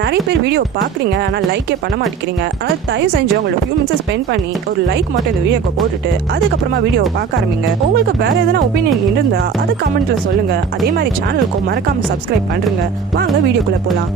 நிறைய பேர் வீடியோ பார்க்குறீங்க, ஆனால் லைக்கே பண்ண மாட்டேங்கிறீங்க. ஆனால் தயவு செஞ்சு உங்களோட ஃபியூ மினிட்ஸ் ஸ்பெண்ட் பண்ணி ஒரு லைக் மட்டும் இந்த வீடியோக்கு போட்டுட்டு அதுக்கப்புறமா வீடியோவை பார்க்க ஆரம்பிங்க. உங்களுக்கு வேற எதனா ஒப்பீனியன் இருந்தால் அதை கமெண்ட்ல சொல்லுங்க. அதே மாதிரி சேனலுக்கும் மறக்காம சப்ஸ்கிரைப் பண்ணுங்க. வாங்க வீடியோக்குள்ள போகலாம்.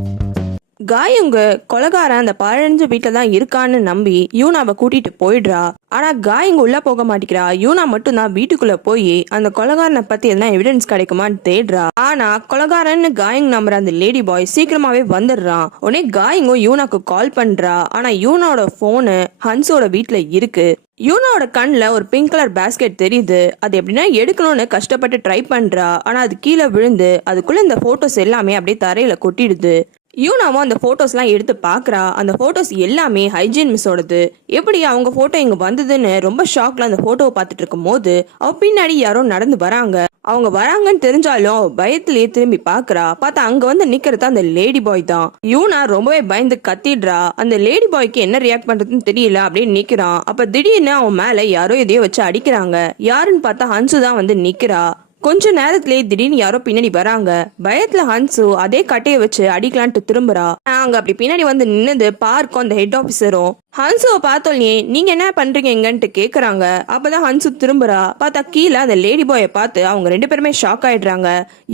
காயுங்க கொலகாரன் அந்த பழஞ்ச வீட்டில் தான் இருக்கான்னு நம்பி யூனாவை கூட்டிட்டு போயிடுறா. ஆனா காயுங்க உள்ள போக மாட்டேங்கிறா. யூனா மட்டும் தான் வீட்டுக்குள்ள போய் அந்த கொலகாரனை பத்தி எதனா எவிடன்ஸ் கிடைக்குமான்னு தேடுறா. ஆனா கொலகாரன்னு காயங் நம்புற அந்த லேடி பாய் சீக்கிரமாவே வந்துடுறான். உடனே காயங்கும் யூனாக்கு கால் பண்றா. ஆனா யூனாவோட போனு ஹன்ஸோட வீட்டுல இருக்கு. யூனாவோட கண்ணில் ஒரு பிங்க் கலர் பேஸ்கெட் தெரியுது. அது எப்படின்னா எடுக்கணும்னு கஷ்டப்பட்டு ட்ரை பண்றா. ஆனா அது கீழே விழுந்து அதுக்குள்ள இந்த போட்டோஸ் எல்லாமே அப்படியே தரையில கொட்டிடுது. யூனாவும் அந்த போட்டோஸ்லாம் எடுத்து பார்க்குறா. அந்த போட்டோஸ் எல்லாமே ஹைஜீன் மிஸ்ஸோடது. எப்படி அவங்க போட்டோ இங்க வந்ததுன்னு ரொம்ப ஷாக்ல அந்த போட்டோவை பார்த்துட்டு இருக்கும் போது அவ பின்னாடி யாரோ நடந்து வராங்க. அவங்க வராங்கன்னு தெரிஞ்சாலும் பயத்திலேயே திரும்பி பாக்குறா. பார்த்தா அங்க வந்து நிக்கிறது அந்த லேடி பாய் தான். யூனா ரொம்பவே பயந்து கத்திடுறா. அந்த லேடி பாய்க்கு என்ன ரியாக்ட் பண்றதுன்னு தெரியல அப்படின்னு நிக்கிறான். அப்ப திடீர்னு அவன் மேல யாரோ எதையோ வச்சு அடிக்கிறாங்க. யாருன்னு பார்த்தா ஹன்சு தான் வந்து நிக்கிறா. கொஞ்ச நேரத்திலேயே திடீர்னு யாரோ பின்னாடி வராங்க. பயத்துல ஹன்சு அதே கட்டையை வச்சு அடிக்கலான்ட்டு திரும்புறா. அங்க அப்படி பின்னாடி வந்து நின்னது பார்க்கும் அந்த ஹெட் ஆபீசரும். ஹன்சுவை பார்த்தோன்னே நீங்க என்ன பண்றீங்க இங்கன்ட்டு கேக்குறாங்க. அப்பதான் ஹன்சு திரும்புறா. பார்த்தா கீழே அந்த லேடி பாயை பார்த்து அவங்க ரெண்டு பேருமே ஷாக் ஆயிடுறாங்க.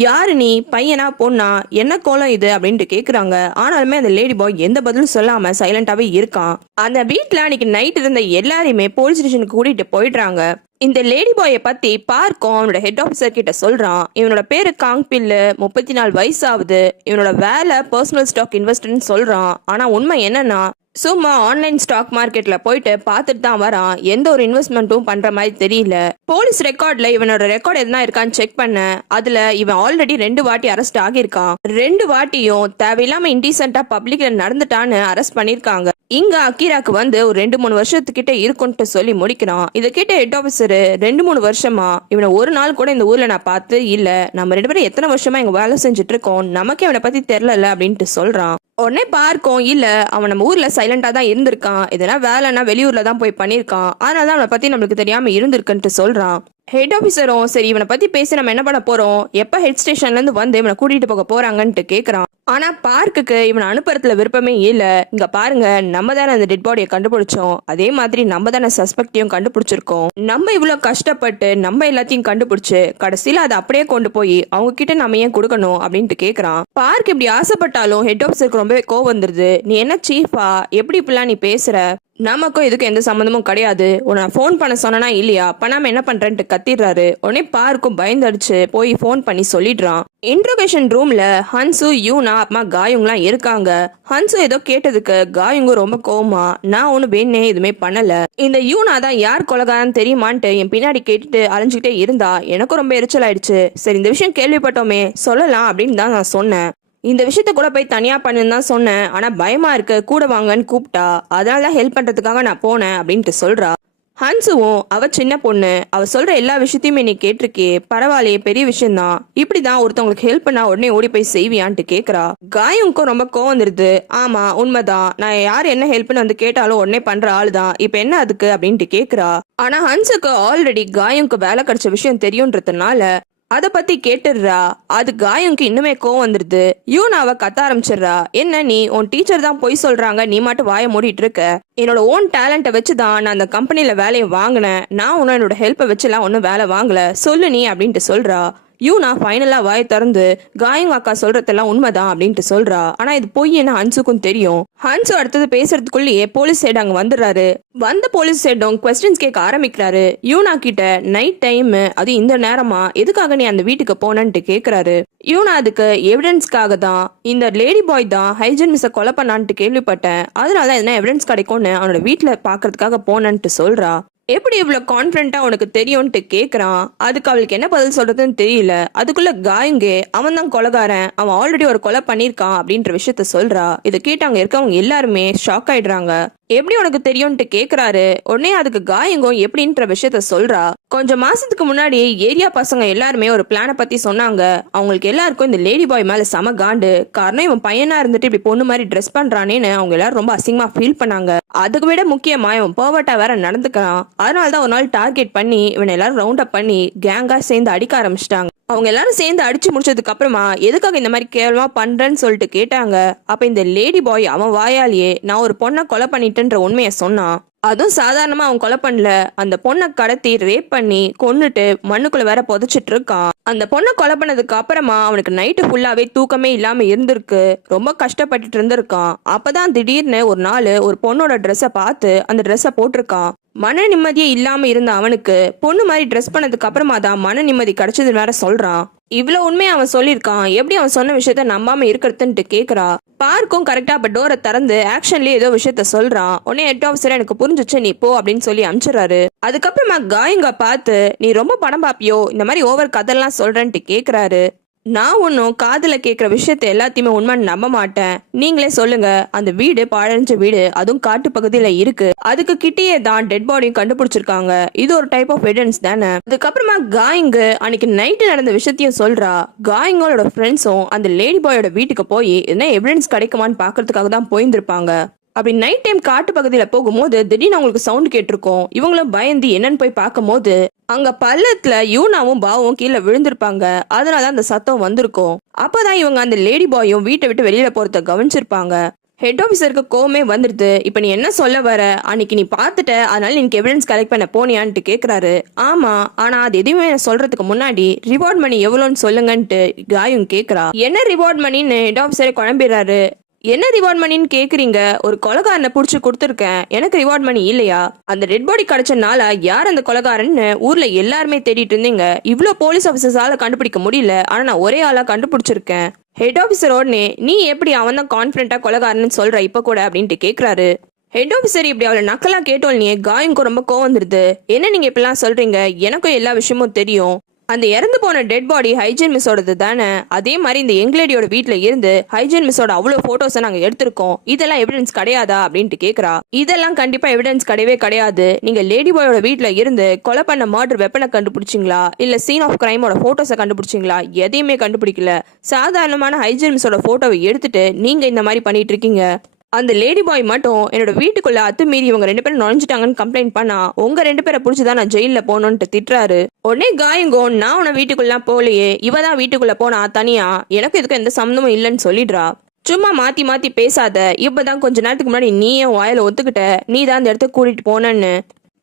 யாரு நீ, பையனா பொண்ணா, என்ன கோலம் இது அப்படின்ட்டு கேக்குறாங்க. ஆனாலுமே அந்த லேடி பாய் எந்த பதிலும் சொல்லாம சைலண்டாவே இருக்கான். அந்த வீட்டுல அன்னைக்கு நைட் இருந்த எல்லாரையுமே போலீஸ் ஸ்டேஷனுக்கு கூட்டிட்டு போயிடுறாங்க. இந்த லேடி பாயை பத்தி பார்க்கும் அவனோட ஹெட் ஆபீசர் கிட்ட சொல்றான். இவனோட பேரு காங் பில்லு, 34 வயசு ஆகுது. இவனோட வேலை பர்சனல் ஸ்டாக் இன்வெஸ்டர்னு சொல்றான். ஆனா உண்மை என்னன்னா சும்மா ஆன்லைன் ஸ்டாக் மார்க்கெட்ல போயிட்டு பார்த்துட்டு தான் வரான். எந்த ஒரு இன்வெஸ்ட்மெண்ட்டும் பண்ற மாதிரி தெரியல. போலீஸ் ரெக்கார்ட்ல இவனோட ரெக்கார்ட் எதுனா இருக்கான்னு செக் பண்ண அதுல இவன் ஆல்ரெடி 2 வாட்டி அரெஸ்ட் ஆகியிருக்கான். 2 வாட்டியும் தேவையில்லாம இன்டீசென்ட்டா பப்ளிக்ல நடந்துட்டான்னு அரெஸ்ட் பண்ணிருக்காங்க. இங்க அக்கீராக்கு வந்து ஒரு 2-3 வருஷத்துக்கிட்ட இருக்குன்ட்டு சொல்லி முடிக்கிறான். இதை கேட்ட ஹெட் ஆபீசர் 2-3 வருஷமா இவனை ஒரு நாள் கூட இந்த ஊர்ல நான் பார்த்து இல்ல. நம்ம 2 பேரும் எத்தனை வருஷமா இங்க வேலை செஞ்சுட்டு இருக்கோம், நமக்கே அவனை பத்தி தெரியல அப்படின்ட்டு சொல்றான். உடனே பார்க்கும் இல்ல அவன் நம்ம ஊர்ல சைலண்டா தான் இருந்திருக்கான். எதனா வேலைன்னா வெளியூர்ல தான் போய் பண்ணிருக்கான். அதனாலதான் அவனை பத்தி நம்மளுக்கு தெரியாம இருந்திருக்குன்ட்டு சொல்றான். ஹெட் ஆபீசரும் சரி இவனை பத்தி பேசி நம்ம என்ன பண்ண போறோம், எப்ப ஹெட் ஸ்டேஷன்ல இருந்து வந்து இவனை கூட்டிட்டு போக போறாங்கன்ட்டு கேக்குறான். ஆனா பார்க்குக்கு இவனை அனுப்புறதுல விருப்பமே இல்ல. இங்க பாருங்க, நம்ம தானே அந்த டெட் பாடியை கண்டுபிடிச்சோம், அதே மாதிரி நம்ம தானே சஸ்பெக்டையும் கண்டுபிடிச்சிருக்கோம். நம்ம இவ்வளவு கஷ்டப்பட்டு நம்ம எல்லாத்தையும் கண்டுபிடிச்சு கடைசியில அதை அப்படியே கொண்டு போய் அவங்க கிட்ட நம்ம ஏன் கொடுக்கணும் அப்படின்ட்டு கேக்குறான். பார்க் இப்படி ஆசைப்பட்டாலும் ஹெட் ஆபீசருக்கு ரொம்பவே கோவம் வந்துருது. நீ என்ன சீஃபா, எப்படி இப்படிலாம் நீ பேசுற, நமக்கும் இதுக்கு எந்த சம்மந்தமும் கிடையாது. உன்னை போன் பண்ண சொன்னா இல்லையா, பண்ணாம என்ன பண்றேன்ட்டு கத்திடுறாரு. உடனே பார்க்கும் பயந்தடிச்சு போய் போன் பண்ணி சொல்லிடுறான். இன்ட்ரோகேஷன் ரூம்ல ஹன்சு, யூனா, அம்மா காயுங்கெல்லாம் இருக்காங்க. ஹன்சு ஏதோ கேட்டதுக்கு காயுங்க ரொம்ப கோவமா நான் ஒண்ணு வேணே எதுவுமே பண்ணல, இந்த யூனா தான் யார் கொலகாரன்னு தெரியுமான்ட்டு என் பின்னாடி கேட்டுட்டு அலைஞ்சுக்கிட்டே இருந்தா எனக்கும் ரொம்ப எரிச்சல் ஆயிடுச்சு. சரி இந்த விஷயம் கேள்விப்பட்டோமே சொல்லலாம் அப்படின்னு தான் நான் சொன்னேன். இந்த விஷயத்த கூட போய் தனியா பண்ணுன்னு தான் சொன்னேன். ஆனா பயமா இருக்கு, கூட வாங்கன்னு கூப்பிட்டா, அதனாலதான் ஹெல்ப் பண்றதுக்காக நான் போனேன் அப்படின்ட்டு சொல்றா. ஹன்சுவும் அவ சின்ன பொண்ணு, அவ சொல்ற எல்லா விஷயத்தையுமே நீ கேட்டிருக்கே, பரவாயில்லையே, பெரிய விஷயம் தான், இப்படிதான் ஒருத்தவங்களுக்கு ஹெல்ப் பண்ணா உடனே ஓடி போய் செய்வியான்ட்டு கேக்குறா. காயுக்கும் ரொம்ப கோவம் வந்துருது. ஆமா உண்மைதான், நான் யார் என்ன ஹெல்ப்னு வந்து கேட்டாலும் உடனே பண்ற ஆளுதான், இப்ப என்ன அதுக்கு அப்படின்ட்டு கேக்குறா. ஆனா ஹன்சுக்கு ஆல்ரெடி காயுக்கு வேலை கிடைச்ச விஷயம் தெரியும்ன்றதுனால அத பத்தி கேட்டுடுறா. அது காயுக்கு இன்னுமே கோவம் வந்துருது. யூனாவை கத்த ஆரம்பிச்சிடுறா. என்ன நீ உன் டீச்சர் தான் போய் சொல்றாங்க, நீ மட்டும் வாய மூடிட்டு இருக்க, என்னோட ஓன் டேலண்ட்டை வச்சுதான் நான் அந்த கம்பெனில வேலையை வாங்கினேன், நான் உன்ன என்னோட ஹெல்ப்பை வச்சுலாம் ஒன்னும் வேலை வாங்கல, சொல்லு நீ அப்படின்ட்டு சொல்றா. யூனா ஃபைனலா வாய திறந்து காயங்க அக்கா சொல்றதெல்லாம் உண்மைதான் அப்படின்ட்டு சொல்றா. ஆனா இது பொய்ன்னு ஹன்சுக்கும் தெரியும். ஹன்சு அடுத்தது பேசுறதுக்குள்ளேயே போலீஸ் சைடு அங்க வந்துடுறாரு. வந்த போலீஸ் சைடும் கொஸ்டின்ஸ் கேட்க ஆரம்பிக்கிறாரு. யூனா கிட்ட நைட் டைம் அது இந்த நேரமா எதுக்காக நீ அந்த வீட்டுக்கு போனன்ட்டு கேக்குறாரு. யூனா அதுக்கு எவிடன்ஸ்க்காக தான், இந்த லேடி பாய் தான் ஹைஜன் மிஸ்ஸை கொலை பண்ணான்ட்டு கேள்விப்பட்டேன், அதனால என்ன எவிடன்ஸ் கிடைக்கும்னு அவனோட வீட்டுல பாக்குறதுக்காக போனன்ட்டு சொல்றா. எப்படி இவ்வளவு கான்பிடண்டா உனக்கு தெரியும்ட்டு கேக்குறான். அதுக்கு அவளுக்கு என்ன பதில் சொல்றதுன்னு தெரியல. அதுக்குள்ள காயுங்கே அவன் தான் கொலைகாரன், அவன் ஆல்ரெடி ஒரு கொலை பண்ணிருக்கான் அப்படின்ற விஷயத்த சொல்றா. இதை கேட்டு அங்க இருக்கவங்க எல்லாருமே ஷாக் ஆயிடுறாங்க. எப்படி உனக்கு தெரியும்ட்டு கேக்குறாரு. உடனே அதுக்கு காயங்கும் எப்படின்ற விஷயத்த சொல்றா. கொஞ்சம் மாசத்துக்கு முன்னாடி ஏரியா பசங்க எல்லாருமே ஒரு பிளான பத்தி சொன்னாங்க. அவங்களுக்கு எல்லாருக்கும் இந்த லேடி பாய் மேல செம காண்டு. காரணம் இவன் பையனா இருந்துட்டு இப்படி பொண்ணு மாதிரி ட்ரெஸ் பண்றானேன்னு அவங்க எல்லாரும் ரொம்ப அசிங்கமா ஃபீல் பண்ணாங்க. அதுக்கு விட முக்கியமா இவன் பர்வர்ட்டா வேற நடந்துக்கிறான். அதனாலதான் ஒரு நாள் டார்கெட் பண்ணி இவனை எல்லாரும் ரவுண்ட் அப் பண்ணி கேங்கா சேர்ந்து அடிக்க ஆரம்பிச்சிட்டாங்க. அவங்க எல்லாரும் சேர்ந்து அடிச்சு முடிச்சதுக்கு அப்புறமா எதுக்காக இந்த மாதிரி கேவலமா பண்றேன்னு சொல்லிட்டு கேட்டாங்க. அப்ப இந்த லேடி பாய் அவன் வாயாலேயே நான் ஒரு பொண்ணை கொலை பண்ணிட்டேன்ற உண்மையை சொன்னான். அதுவும் சாதாரணமா அவன் கொலை பண்ணல, அந்த பொண்ணை கடத்தி ரேப் பண்ணி கொன்னுட்டு மண்ணுக்குள்ள வேற புதைச்சிட்டு இருக்கான். அந்த பொண்ணை கொலை பண்ணதுக்கு அப்புறமா அவனுக்கு நைட்டு ஃபுல்லாவே தூக்கமே இல்லாம இருந்திருக்கு, ரொம்ப கஷ்டப்பட்டுட்டு இருந்திருக்கான். அப்பதான் திடீர்னு ஒரு நாள் ஒரு பொண்ணோட ட்ரெஸ்ஸை பார்த்து அந்த ட்ரெஸ்ஸை போட்டிருக்கான். மன நிம்மதியே இல்லாம இருந்த அவனுக்கு பொண்ணு மாதிரி ட்ரெஸ் பண்ணதுக்கு அப்புறமா தான் மன நிம்மதி கிடைச்சது வேற சொல்றான். இவ்வளவு உண்மையை அவன் சொல்லியிருக்கான், எப்படி அவன் சொன்ன விஷயத்த நம்பாம இருக்கிறதுன்ட்டு கேக்குறா. பார்க்கும் கரெக்டா அப்ப டோரை திறந்து ஆக்ஷன்லயே ஏதோ விஷயத்த சொல்றான். உடனே ஹெட் ஆஃபீஸர் எனக்கு புரிஞ்சிச்சு நீ போ அப்படின்னு சொல்லி அனுப்பிச்சிடறாரு. அதுக்கப்புறமா காயங்க பார்த்து நீ ரொம்ப படம் பாப்பியோ, இந்த மாதிரி ஓவர் கதெல்லாம் சொல்றேன்ட்டு கேக்குறாரு. நான் ஒன்னும் காதுல கேக்குற விஷயத்த எல்லாத்தையுமே உண்மைன்னு நம்ப மாட்டேன், நீங்களே சொல்லுங்க. அந்த வீடு பாழஞ்ச வீடு, அதுவும் காட்டு பகுதியில இருக்கு, அதுக்கு கிட்டேயே தான் டெட் பாடியும் கண்டுபிடிச்சிருக்காங்க, இது ஒரு டைப் ஆஃப் எவிடன்ஸ் தானே. அதுக்கப்புறமா காயிங்கு அன்னைக்கு நைட்டு நடந்த விஷயத்தையும் சொல்றா. காயிங்களோட ஃப்ரெண்ட்ஸும் அந்த லேடி பாயோட வீட்டுக்கு போய் என்ன எவிடன்ஸ் கிடைக்குமான்னு பாக்குறதுக்காக தான் போயிருந்திருப்பாங்க. அப்படி நைட் டைம் காட்டு பகுதியில போகும்போது திடீர்னு அவங்களுக்கு சவுண்ட் கேட்டிருக்கும். இவங்களும் பயந்து என்னன்னு போய் பார்க்கும் போது அங்க பள்ளத்துல யூனாவும் பாவும் கீழே விழுந்திருப்பாங்க. அதனால அந்த சத்தம் வந்திருக்கும். அப்பதான் இவங்க அந்த லேடி பாயும் வீட்டை விட்டு வெளியில போறத கவனிச்சிருப்பாங்க. ஹெட் ஆஃபீஸருக்கு கோவமே வந்துருது. இப்ப நீ என்ன சொல்ல வர, அன்னைக்கு நீ பாத்துட்ட அதனால நீ எவிடன்ஸ் கலெக்ட் பண்ண போனியான்ட்டு கேக்குறாரு. ஆமா, ஆனா அது எதுவுமே சொல்றதுக்கு முன்னாடி ரிவார்ட் மணி எவ்வளோன்னு சொல்லுங்கன்ட்டு காயும் கேக்குறா. என்ன ரிவார்ட் மணின்னு ஹெட் ஆஃபீஸரே குழம்பிடுறாரு. என்ன ரிவார்ட் மணின்னு கேக்குறீங்க, ஒரு கொலைகாரனை புடிச்சு கொடுத்துருக்கேன், எனக்கு ரிவார்ட் மணி இல்லையா? அந்த டெட் பாடி கிடைச்சனால யார் அந்த கொலைகாரன்னு ஊர்ல எல்லாருமே தேடிட்டு இருந்தீங்க, இவ்வளோ போலீஸ் ஆஃபீஸர்ஸால கண்டுபிடிக்க முடியல, ஆனா நான் ஒரே ஆளா கண்டுபிடிச்சிருக்கேன். ஹெட் ஆஃபீஸர் உடனே நீ எப்படி அவன் தான் கான்பிடண்டா கொலைகாரன்னு சொல்ற இப்ப கூட அப்படின்ட்டு கேக்குறாரு. ஹெட் ஆஃபீஸர் இப்படி அவளை நக்கலா கேட்டோல்னே காயங்கும் ரொம்ப கோவம் வந்துருது. என்ன நீங்க இப்படிலாம் சொல்றீங்க, எனக்கும் எல்லா விஷயமும் தெரியும். அந்த இறந்து போன டெட் பாடி ஹைஜன் மிஸ்ஸோடது தானே, அதே மாதிரி இந்த யங்லேடியோட வீட்டுல இருந்து ஹைஜன் மிஸ்ஸோட அவ்வளவு போட்டோஸை நாங்க எடுத்திருக்கோம், இதெல்லாம் எவிடன்ஸ் கிடையாதா அப்படின்ட்டு கேக்குறா. இதெல்லாம் கண்டிப்பா எவிடன்ஸ் கிடையவே கிடையாது. நீங்க லேடி பாயோட வீட்டுல இருந்து கொலை பண்ண மர்டர் வெப்பனை கண்டுபிடிச்சிங்களா, இல்ல சீன் ஆஃப் கிரைமோட போட்டோஸை கண்டுபிடிச்சிங்களா? எதையுமே கண்டுபிடிக்கல. சாதாரணமான ஹைஜன் மிஸ்ஸோட போட்டோவை எடுத்துட்டு நீங்க இந்த மாதிரி பண்ணிட்டு இருக்கீங்க. அந்த லேடி பாய் மட்டும் என்னோட வீட்டுக்குள்ள அத்துமீறி இவங்க 2 பேரும் நுழைஞ்சிட்டாங்கன்னு கம்ப்ளைண்ட் பண்ணா உங்க 2 பேரை புடிச்சுதான் நான் ஜெயில போகணும்னு திட்டுறாரு. உடனே காயங்கோ நான் உன வீட்டுக்குள்ள போலையே, இவதான் வீட்டுக்குள்ள போனா தனியா, எனக்கு இதுக்கு எந்த சம்மந்தமும் இல்லைன்னு சொல்லிடுறா. சும்மா மாத்தி மாத்தி பேசாத, இப்பதான் கொஞ்ச நேரத்துக்கு முன்னாடி நீயே வாயில ஒத்துக்கிட்ட நீ தான் அந்த இடத்துக்கு கூட்டிட்டு போனன்னு.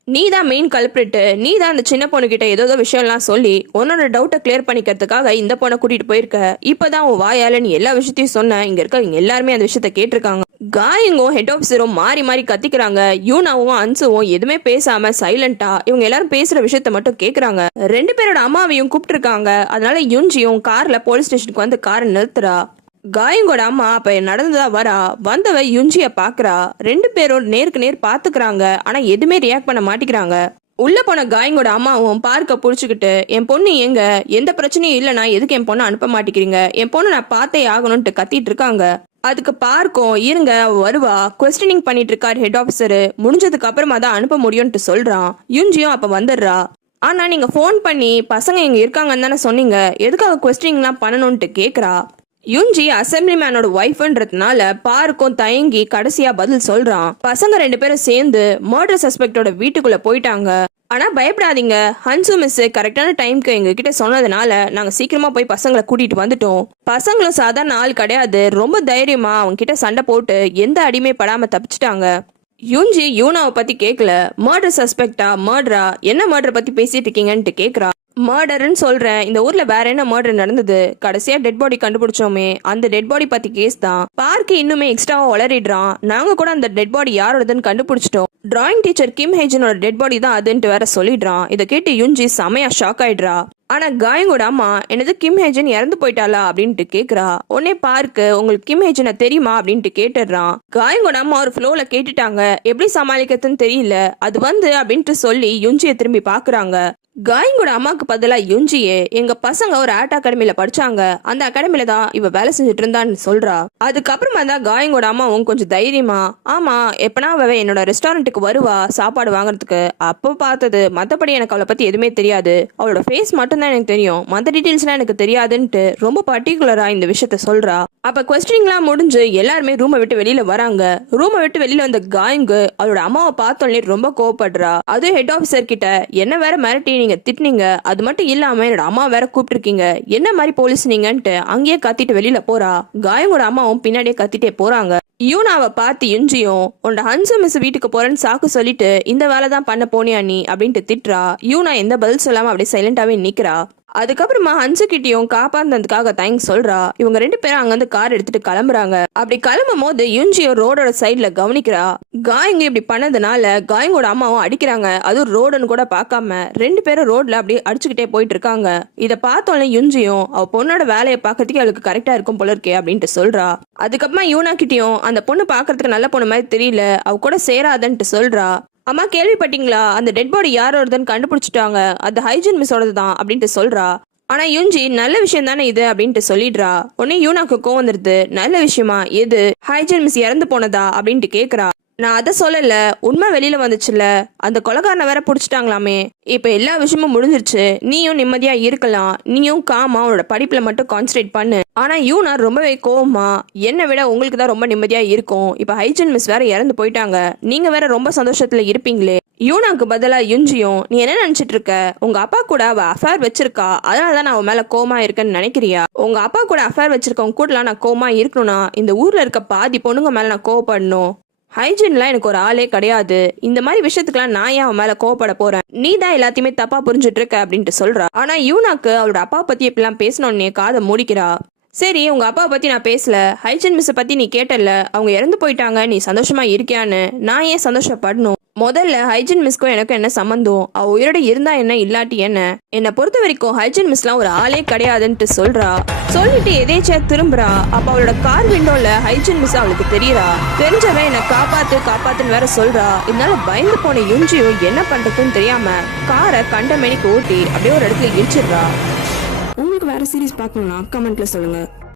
நீ தான் மெயின் கல்பிரிட்டு, நீ தான் அந்த சின்ன பொண்ணு கிட்ட ஏதோ விஷயம்லாம் சொல்லி உன்னோட டவுட்டை கிளியர் பண்ணிக்கிறதுக்காக இந்த பொண்ணை கூட்டிட்டு போயிருக்க. இப்பதான் உன் வாயால நீ எல்லா விஷயத்தையும் சொன்ன, இங்க இருக்க எல்லாருமே அந்த விஷயத்த கேட்டிருக்காங்க. காயங்கும் ஹெட் ஆஃபீஸரும் மாறி மாறி கத்திக்கிறாங்க. யூனாவும் அன்சுவும் எதுவுமே பேசாம சைலண்டா இவங்க எல்லாரும் பேசுற விஷயத்த மட்டும் கேக்குறாங்க. 2 பேரோட அம்மாவையும் கூப்பிட்டு இருக்காங்க. அதனால யுஞ்சியும் கார்ல போலீஸ் ஸ்டேஷனுக்கு வந்து காரை நிறுத்துறா. காயங்கோட அம்மா அப்ப நடந்ததா வரா. வந்தவ யுஞ்சிய பாக்குறா. 2 பேரும் நேருக்கு நேர் பாத்துக்கிறாங்க. ஆனா எதுவுமே ரியாக்ட் பண்ண மாட்டேங்கிறாங்க. உள்ள போன காயங்கோட அம்மாவும் பார்க்க புடிச்சுக்கிட்டு என் பொண்ணு எங்க, எந்த பிரச்சனையும் இல்லைன்னா எதுக்கு என் பொண்ணு அனுப்ப மாட்டேங்கிறீங்க, என் பொண்ணு நான் பார்த்தே ஆகணும்ட்டு கத்திட்டு இருக்காங்க. அதுக்கு பார்க்கும் இருங்க வருவா, கொஸ்டினிங் பண்ணிட்டு இருக்காரு ஹெட் ஆஃபீஸரு, முடிஞ்சதுக்கு அப்புறமா தான் அனுப்ப முடியும்ட்டு சொல்றான். யுஞ்சியும் அப்ப வந்துடுறா. ஆனா நீங்க போன் பண்ணி பசங்க இங்க இருக்காங்கன்னு தானே சொன்னீங்க, எதுக்காக கொஸ்டினிங்லாம் பண்ணணும்ட்டு கேக்குறா. யுஞ்சி அசம்பிளி மேனோட ஒய்ஃப்ன்றதுனால பார்க்கும் தயங்கி கடைசியா பதில் சொல்றான். பசங்க 2 பேரும் சேர்ந்து மர்டர் சஸ்பெக்டோட வீட்டுக்குள்ள போயிட்டாங்க. ஆனா பயப்படாதீங்க, ஹன்சு மிஸ் கரெக்டான டைம்க்கு எங்க கிட்ட சொன்னதுனால நாங்க சீக்கிரமா போய் பசங்களை கூட்டிட்டு வந்துட்டோம். பசங்களும் சாதாரண ஆள் கிடையாது, ரொம்ப தைரியமா அவங்க கிட்ட சண்டை போட்டு எந்த அடிமை படாம தப்பிச்சிட்டாங்க. யுஞ்சி யூனாவை பத்தி கேட்கல. மர்டர் சஸ்பெக்டா மர்டரா, என்ன மர்டர் பத்தி பேசிட்டு இருக்கீங்கன்ட்டு கேக்குறா. மர்டர்ன்னு சொல்றேன், இந்த ஊர்ல வேற என்ன மர்டர் நடந்தது, கடைசியா டெட் பாடி கண்டுபிடிச்சோமே அந்த டெட் பாடி பத்தி கேஸ் தான். பார்க்கு இன்னுமே எக்ஸ்ட்ராவா வளரிடுறான். நாங்க கூட அந்த டெட் பாடி யாரோடதுன்னு கண்டுபிடிச்சிட்டோம், டிராயிங் டீச்சர் கிம் ஹேஜனோட டெட் பாடி தான் அதுன்ட்டு வேற சொல்லிடுறான். இதை கேட்டு யுஞ்சி செமையா ஷாக் ஆயிடுறா. ஆனா காயங்கோட அம்மா என்னது கிம் ஹேஜன் இறந்து போயிட்டாளா அப்படின்ட்டு கேக்குறா. உடனே பார்க்கு உங்களுக்கு கிம் ஹேஜனை தெரியுமா அப்படின்ட்டு கேட்டுடுறான். காயங்கோட அம்மா ஒரு ஃப்ளோல கேட்டுட்டாங்க, எப்படி சமாளிக்கிறதுன்னு தெரியல, அது வந்து அப்படின்ட்டு சொல்லி யுஞ்சியை திரும்பி பாக்குறாங்க. காயங்கோட அம்மாக்கு பதிலா யுஞ்சியே எங்க பசங்க ஒரு ஆர்ட் அகாடமில படிச்சாங்க, அந்த அகாடமில தான் இவ வேலை செஞ்சுட்டு இருந்தான்னு சொல்றா. அதுக்கப்புறமா தான் காயங்கோட அம்மாவும் கொஞ்சம் தைரியமா ஆமா எப்பனா அவ என்னோட ரெஸ்டாரண்ட்டுக்கு வருவா சாப்பாடு வாங்குறதுக்கு, அப்போ பார்த்தது, மத்தபடி எனக்கு அவளை பத்தி எதுவுமே தெரியாது, அவளோட ஃபேஸ் மட்டும் தான் எனக்கு தெரியும், மற்ற டீட்டெயில்ஸ்லாம் எனக்கு தெரியாதுன்ட்டு ரொம்ப பர்டிகுலரா இந்த விஷயத்த சொல்றா. அப்ப கொஸ்டினிங்லாம் முடிஞ்சு எல்லாருமே ரூமை விட்டு வெளியில வராங்க. ரூமை விட்டு வெளியில வந்த காயங்கு அவளோட அம்மாவை பார்த்தோன்னே ரொம்ப கோவப்படுறா. அதுவும் ஹெட் ஆபீசர் கிட்ட என்ன வேற மிரட்டி நீங்க திட்டினீங்க, அது மட்டும் இல்லாம என்னோட அம்மா வேற கூப்பிட்டுருக்கீங்க, என்ன மாதிரி போலீஸ் நீங்கன்ட்டு அங்கேயே கத்திட்டு வெளியில போறா. காயங்கோட அம்மாவும் பின்னாடியே கத்திட்டே போறாங்க. யூனாவை பார்த்து யுஞ்சியும் உன்னோட ஹன்சு மிஸ் வீட்டுக்கு போறேன்னு சாக்கு சொல்லிட்டு இந்த வேலை தான் பண்ண போனியா நீ அப்படின்ட்டு திட்டுறா. யூனா எந்த பதில் சொல்லாம அப்படியே சைலண்டாவே நிக்கிறா. அதுக்கப்புறமா ஹன்சு கிட்டயும் காப்பாந்ததுக்காக தேங்க்ஸ் சொல்றா. இவங்க 2 பேரும் அங்கிருந்து கார் எடுத்துட்டு கிளம்புறாங்க. அப்படி கிளம்பும் போது யுஞ்சியும் ரோடோட சைட்ல கவனிக்கிறா. காயங்க இப்படி பண்ணதுனால காயங்கோட அம்மாவும் அடிக்கிறாங்க. அதுவும் ரோடுன்னு கூட பார்க்காம 2 பேரும் ரோட்ல அப்படியே அடிச்சுக்கிட்டே போயிட்டு இருக்காங்க. இதை பார்த்தோன்னே யுஞ்சியும் அவ பொண்ணோட வேலையை பார்க்கறதுக்கு அவளுக்கு கரெக்டா இருக்கும் போல இருக்கே அப்படின்ட்டு சொல்றா. அதுக்கப்புறமா யூனா கிட்டயும் அந்த பொண்ணு பார்க்கறதுக்கு நல்ல பொண்ணு மாதிரி தெரியல, அவ கூட சேராதன்ட்டு சொல்றா. அம்மா கேள்விப்பட்டீங்களா, அந்த டெட் பாடி யாரோடதுன்னு கண்டுபிடிச்சிட்டாங்க, அது ஹைஜின் மிஸ்ஸோடது தான் அப்படின்ட்டு சொல்றா. ஆனா யுஞ்சி நல்ல விஷயம் தானே இது அப்படின்ட்டு சொல்லிடுறா. உடனே யூனாக்கு கோவம் வந்துருது. நல்ல விஷயமா எது, ஹைஜின் மிஸ் இறந்து போனதா அப்படின்ட்டு கேக்குறா. நான் அதை சொல்லல, உண்மை வெளியில வந்துச்சுல, அந்த கொலைகாரனை வேற புடிச்சிட்டாங்களாமே, இப்ப எல்லா விஷயமும் முடிஞ்சிருச்சு, நீயும் நிம்மதியா இருக்கலாம், நீயும் காமா உன்னோட படிப்புல மட்டும் கான்சன்ட்ரேட் பண்ணு. ஆனா யூனா ரொம்பவே கோவமா, என்னை விட உங்களுக்கு தான் ரொம்ப நிம்மதியா இருக்கும், இப்ப ஹைஜன் மிஸ் வேற இறந்து போயிட்டாங்க, நீங்க வேற ரொம்ப சந்தோஷத்துல இருப்பீங்களே. யூனாக்கு பதிலா யுஞ்சியும் நீ என்ன நினைச்சிட்டு இருக்க, உங்க அப்பா கூட அவ அஃபேர் வச்சிருக்கா, அதனாலதான் நான் அவன் மேல கோமா இருக்கேன்னு நினைக்கிறியா? உங்க அப்பா கூட அஃபேர் வச்சிருக்கவங்க கூடலாம் நான் கோமா இருக்கணும்னா இந்த ஊர்ல இருக்க பாதி பொண்ணுங்க மேல நான் கோவப்படணும். ஹைஜின்லாம் எனக்கு ஒரு ஆளே கிடையாது, இந்த மாதிரி விஷயத்துக்குலாம் நான் ஏன் அவன் மேல கோவப்பட போறேன், நீ தான் எல்லாத்தையுமே தப்பா புரிஞ்சுட்டு இருக்க அப்படின்ட்டு சொல்றா. ஆனா யூனாக்கு அவளோட அப்பா பத்தி எப்படிலாம் பேசணும்னே காதை மூடிக்கிறா. சரி, உங்க அப்பா பத்தி நான் பேசல, ஹைஜன் மிஸ் பத்தி நீ கேட்டல, அவங்க இறந்து போயிட்டாங்க, நீ சந்தோஷமா இருக்கியான்னு, நான் ஏன் சந்தோஷப்படணும்? முதல்ல ஹைஜன் மிஸ்க்கும் எனக்கும் என்ன சம்பந்தம், அவ உயிரோட இருந்தா என்ன இல்லாட்டி என்ன, என்னை பொறுத்த வரைக்கும் ஹைஜன் மிஸ்லாம் ஒரு ஆளே கிடையாதுன்ட்டு சொல்றா. சொல்லிட்டு எதேச்சியா திரும்புறா. அப்ப அவளோட கார் விண்டோல ஹைஜன் மிஸ் அவளுக்கு தெரியறா. தெரிஞ்சவன் என்ன காப்பாத்துன்னு வேற சொல்றா. இதனால பயந்து போன யுஞ்சியும் என்ன பண்றதுன்னு தெரியாம காரை கண்டமேனிக்கு ஓட்டி அப்படியே ஒரு இடத்துல இடிச்சிடுறா. உங்களுக்கு வேற சீரிஸ் பார்க்கணும்னா கமெண்ட்ல சொல்லுங்க.